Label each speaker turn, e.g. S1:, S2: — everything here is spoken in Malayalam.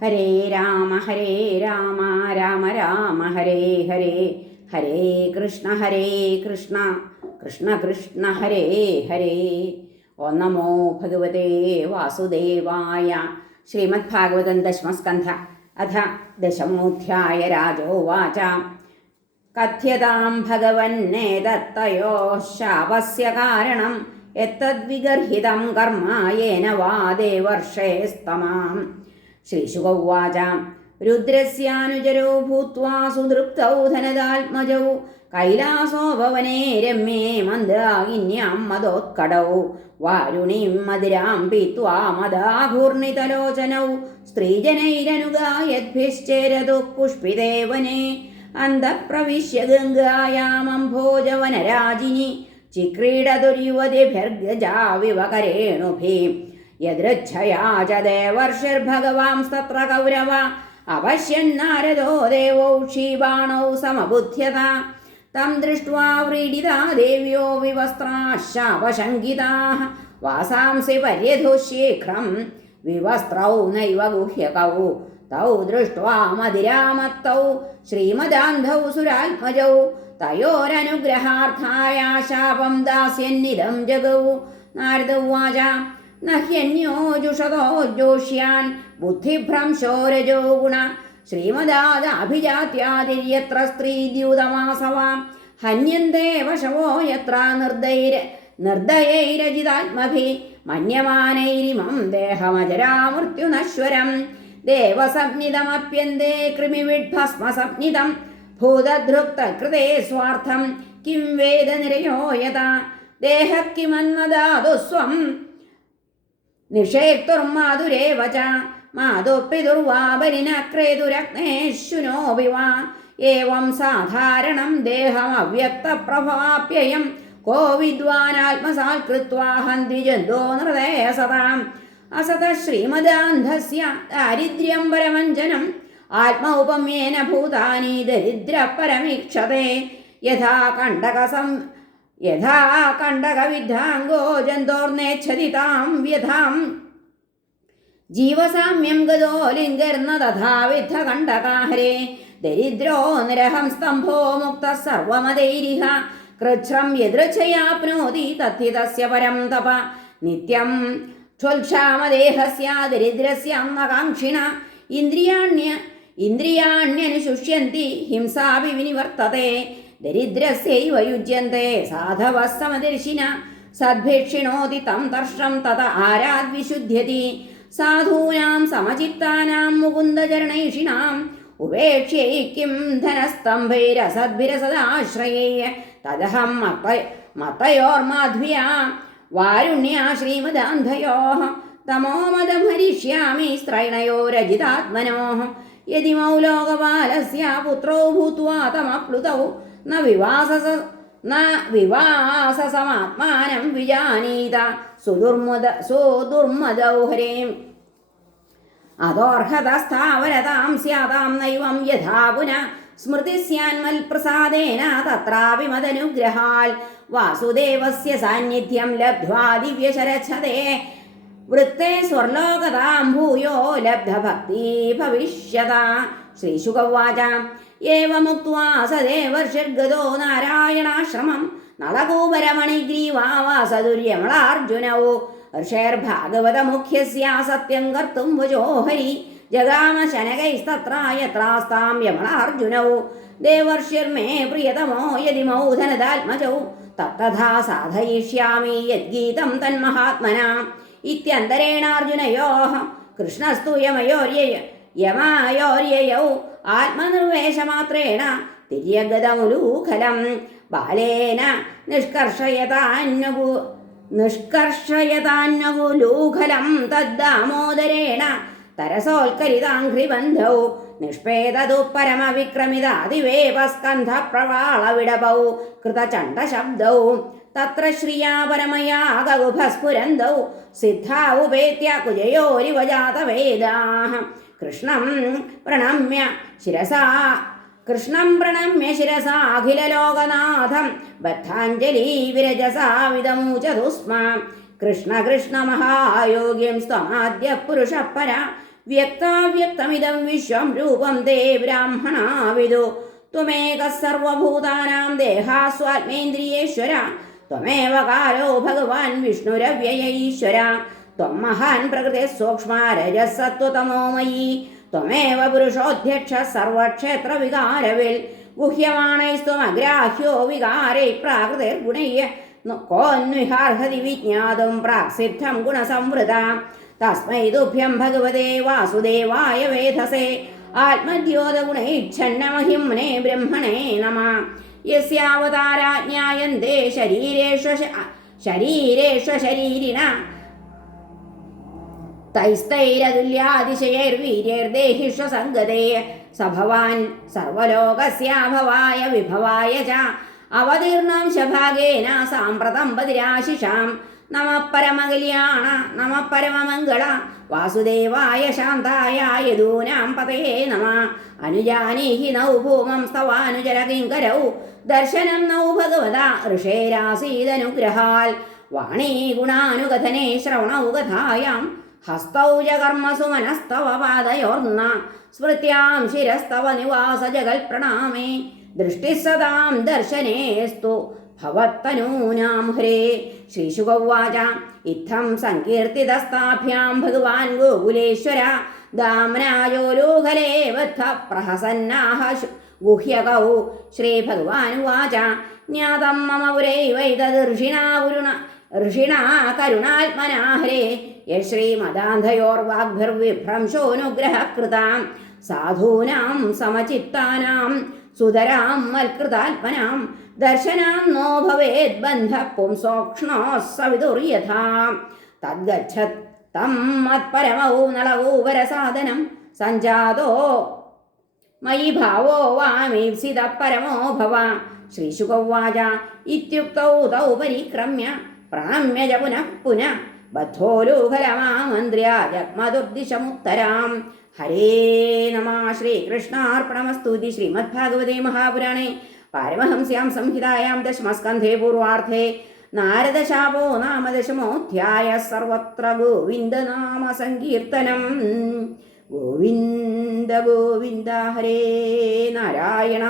S1: ഹരേ രാമ ഹരേ രാമ രാമ രാമ ഹരേ ഹരേ ഹരേ കൃഷ്ണ ഹരേ കൃഷ്ണ കൃഷ്ണ കൃഷ്ണ ഹരേ ഹരേ. ഓ നമോ ഭഗവതേ വാസുദേവായ ശ്രീമദ് ഭാഗവതം ദശമസ്കന്ധ അഥ ദശമോധ്യായ രാജോവാച. കഥ്യതാം ഭഗവന്നേതത്തയോ ശാപസ്യ കാരണം എത്തദ്വിഗർഹിതം കർമ്മ യേന വാ ദേവർഷേസ്തമാം ശ്രീശുകൗവാച രുദ്രസ്യാനുജരോ ഭൂത്വാ സുതൃപ്തൗ ധനദാത്മജൗ. കൈലാസോ ഭവനേ രമ്യേ മന്ദാകിന്യാം മദോത്കടൗ വാരുണീം മധുരാം പീത്വാ മദാഘൂർണിതലോചനൗ. സ്ത്രീജനൈരനുഗായദ്ഭിശ്ചേരതു പുഷ്പിദേവനെ. അന്തഃപ്രവിശ്യ ഗംഗായാമംഭോജവനരാജിനി ചിക്രീഡതുര്യുവതിഭിർഗജാവിവകരേണുഭിः യദൃച്ഛയാ ച ദേവർഷിർഭഗവാംസ്തത്ര കൗരവ അവശ്യന്നാരദോ ദേവോ ക്ഷീബാണോ സമബുദ്ധ്യത. തം ദൃഷ്ട്വാ വ്രീഡിതാ ദേവ്യോ വിവസ്ത്രാശാപശങ്കിതാः വാസാംസി പര്യധു ശീഘ്രം വിവസ്ത്രൗ നൈവ ഗുഹ്യകൗ. തൗ ദൃഷ്ട്വാ മതിരാമത്തൗ ശ്രീമദാന്ധൗ സുരാത്മജൗ. തയോരനുഗ്രഹാർത്ഥായ ശാപം ദാസ്യന്നിതം ജഗൗ. നാരദ ഉവാച നഹ്യന്യോജുഷതോ ജോഷ്യാൻ ബുദ്ധിഭ്രംശോരജോ ഗുണ. ശ്രീമദാദ അഭിജാത്യാതിര്യത്ര സ്ത്രീദ്യൂതമാസവാം. ഹന്യന്തേ വശവോ യത്ര നിർദ്ദൈര് നിർദ്ദയൈരജിതാത്മഭി മന്യമാനൈരിമം ദേഹമജരാമൃത്യുനശ്വരം. ദേവസംനിതമപ്യന്തേ കൃമിവിഡ്ഭസ്മസംനിതം ഭൂതധൃക്തകൃതേ സ്വാർത്ഥം. കിം വേദനിരയോ യത ദേഹക്കിമന്മദാതുസ്വം നിഷേക്തുർമാതുരേവ ച മാതുപിതുർവാപരിനക്രേതുരഗ്നേശുനോപി വാ ഏവം സാധാരണം ദേഹമവ്യക്തപ്രഭാപ്യയം കോ വിദ്വാനാത്മസാൽ കൃത്വാ ഹന്തി ജന്തോ നൃതയ സതാം അസത ശ്രീമദാന്ധസ്യ ദാരിദ്ര്യം പരമഞ്ജനം ആത്മ ആത്മൗപമ്യേന ഭൂതാനി ദരിദ്രപരമീക്ഷതേ. യഥാ കണ്ടകസം യഥാ കണ്ടകവിദ്ധാംഗോ ജന്തോർനേച്ഛതി താം വ്യഥാം. ജീവസാമ്യം ഗതോ ലിംഗർന്ന തഥാവിദ്ധ കണ്ടകാഹരേ ദരിദ്രോ നിരഹം സ്തംഭോ മുക്ത സർവമതൈരിഹ. കൃച്ഛ്രം യദൃച്ഛയാപ്നോതി തത്തി തസ്യ പരം തപ. നിത്യം ക്ഷുൽക്ഷാമദേഹസ്യ ദരിദ്രസ്യ അന്നകാംക്ഷിണ ഇന്ദ്രിയാണ്യ ഇന്ദ്രിയാണ്യനുശുഷ്യന്തി ഹിംസാപി വിനിവർത്തതേ. ദരിദ്രസ്യൈവ യുജ്യന്തേ സാധവ സമദർശിന സദ്ഭിക്ഷിണോതി തം ദർഷം തത ആരാദ്വിശുദ്ധ്യതി സാധൂനാം സമചിത്താനാം മുകുന്ദചരണൈഷിണാം ഉപേക്ഷ്യൈക്യം ധനസ്തംഭൈരസദ്ഭിരസദാശ്രയൈ. തദഹം മത മതയോർമാധ്വിയാ വാരുണ്യാ ശ്രീമദാന്ധയോ. തമോമദം ഹരിഷ്യാമി സ്ത്രൈണയോ രജിതാത്മനോ मतयोर्माध्व्या वारुण्या श्रीमदान्धयोः तमोमदं स्त्रैणयोरजितात्मनोः यदि मौ लोकपालस्य पुत्रौ भूत्वा तमप्लुतौ न विवासस न विवाससमात्मानं विजानीत सुदुर्मुद सुदुर्मदौ हरेम् अदोर्हतस्थावरतां स्यातां नैवं यथा पुनः स्मृतिः स्यान्मल्प्रसादेन तत्रापि मदनुग्रहाल् वासुदेवस्य सान्निध्यं लब्ध्वा വൃത്തേ സ്വർലോകതാം ഭൂയോ ലബ്ധഭക്തി ഭവിഷ്യത. ശ്രീശുകവാച ഏവമുക്വാ സദേവർഷിർഗതോ നാരായണാശ്രമം നളകൂപരമണിഗ്രീവാസദുര്യമളാർജുനവോ ഋഷേർഭാഗവത മുഖ്യസ്യാ സത്യം കർത്തും ഭുജോഹരി ജഗാമ ശനകൈസ്തത്രായത്രാസ്താം യമളാർജുനവോ ദേവർഷിർമേ പ്രിയതമോ യതി മൗധനദാത്മജൗ. തത്തഥാ സാധയിഷ്യാമി യദ്ഗീതം തന്മഹാത്മനാ. ഇത്യന്തരേണാർജുനയോഹം കൃഷ്ണസ്തു യമയോര്യ ആത്മനിർവേശമാത്രേണ തിര്യഗതമുലൂഖലം ബാലേന നിഷ്കർഷയതാന്നുകൂ നിഷ്കർഷയതാന്നുകൂലൂഖലം തദ്ദാമോദരേണ തരസോൽക്കരിതാഘ്രിബന്ധൗ നിഷ്പേതതു പരമവിക്രമിതാതിവേപസ്കന്ധ പ്രവാളവിടപൗ കൃതചണ്ഡശബ്ദവും निष्पेदतु परमविक्रमिदादिवेपस्कन्धप्रवाळविडपौ कृतचण्डशब्दौ तत्र श्रिया परमया गगुभस्फुरन्दौ सिद्धा उपेत्य कुजयोरिवजातवेदाः कृष्णं प्रणम्य शिरसा कृष्णं प्रणम्य शिरसाखिललोकनाथं बद्धाञ्जली विरजसा विदमुचतु स्म कृष्ण कृष्ण महायोग्यं स्वमाद्य पुरुषः परा വ്യക്താവ്യക്തമിതം വിശ്വം രൂപം തേ ബ്രാഹ്മണാവിദു ത്വമേക സർവഭൂതാനാം ദേഹാസ്വാത്മേന്ദ്രിയേശ്വര त्वमेव कालो भगवान् विष्णुरव्यय त्वं महान् त्वमेव सर्वक्षेत्रविकारविल्। गुह्यमाणैस्त्वमग्राह्यो विकारैः कोऽन्विहार्हति विज्ञातुं प्राक्सिद्धं गुणसंवृता। तस्मै तुभ्यं भगवते वासुदेवाय वेधसे। आत्मद्योतगुणैच्छन्नमहिम्ने ब्रह्मणे नमः। യസ്യാവതാരാജ്ഞായന്തേ ശരീരേഷു ശരീരേഷു ശരീരിണ. തൈസ്തൈരതുല്യാതിശയൈർവീര്യൈർദേഹിഷു സങ്കതേ സ ഭവാൻ സർവലോകസ്യാഭവായ വിഭവായ ച. അവതീർണം ശഭാഗേന സാമ്പ്രതം പതിരാശിഷാം നമ പരമകല്യാണ നമ പരമമംഗള വാസുദേവായ ശാന്തായ യദൂനാം പതയേ നമ. അനുജാനീഹി നൗ ഭൂമം സ്തവാനുജരകിങ്കരൗ ദർശനം നൗ ഭഗവത ഋഷേരാസീദനുഗ്രഹാൽ വാണീ ഗുണാനുകഥനെ ശ്രവണൗ കഥായാം ഹസ്തൗ ച മനസ്തവ പാദയോർന്ന സ്മൃത്യാം ശിരസ്തവ നിവാസ ജഗൽ പ്രണാമേ. ദൃഷ്ടിസദാം ദർശനേസ്തു ഭവത്തനൂനാം ഹരേ. ശ്രീശുഗൗവാച. ഇത്തം സങ്കീർത്തിതസ്താഭ്യാം ഭഗവാൻ ഗോകുലേശ്വര. ദാമ്നായോലോകലേ ബദ്ധ പ്രഹസന്നാഹ ഗുഹ്യകൗ. ശ്രീഭഗവാനുവാച. ജ്ഞാതം മമ പുരൈവൈതത് ഋഷിണാ പുരുണ ഋഷിണാ കരുണാത്മനാഹരേ. യശ്രീമദാന്ധയോർവാഗ്ഭിർവിഭ്രംശോനുഗ്രഹകൃതാം യശ്രീമദാന്ധയോർവാഗ്ഭിർവിഭ്രംശോനുഗ്രഹ കൃതാം സാധൂനാം സമചിത്താനാം. സുതരാം മൽകൃതാത്മനാം ദർശനാം നോ ഭവേത് ബന്ധ പുംസോക്ഷ്ണോ സവിതുർയഥാ തദ്ഗച്ഛത് തം മത്പരമൗ നളവൂ വരസാദനം സഞ്ജാതോ. മയി ഭാവോ വാമീപ്സിത പരമോ ഭവ. ശ്രീശുകൗവാച ഇത്യുക്തൗ തൗ പരിക്രമ്യ പ്രണമ്യജ പുനഃ പുനഃ ബദ്ധോലൂഹരമാമന്ത്ര്യ ജഗ്മദുർദിശമുത്തരാം ഹരേ നമ ശ്രീകൃഷ്ണാർപ്പണമസ്തു ഇതി ശ്രീമദ്ഭാഗവതേ മഹാപുരാണേ. പാരമഹംസ്യാം സംഹിതായാം ദശമസ്കന്ധേ പൂർവാർത്ഥേ നാരദശാപോ നാമ ദശമോധ്യായ സർവത്ര ഗോവിന്ദനാമ സങ്കീർത്തനം. ഗോവിന്ദ ഗോവിന്ദ ഹരേ നാരായണ.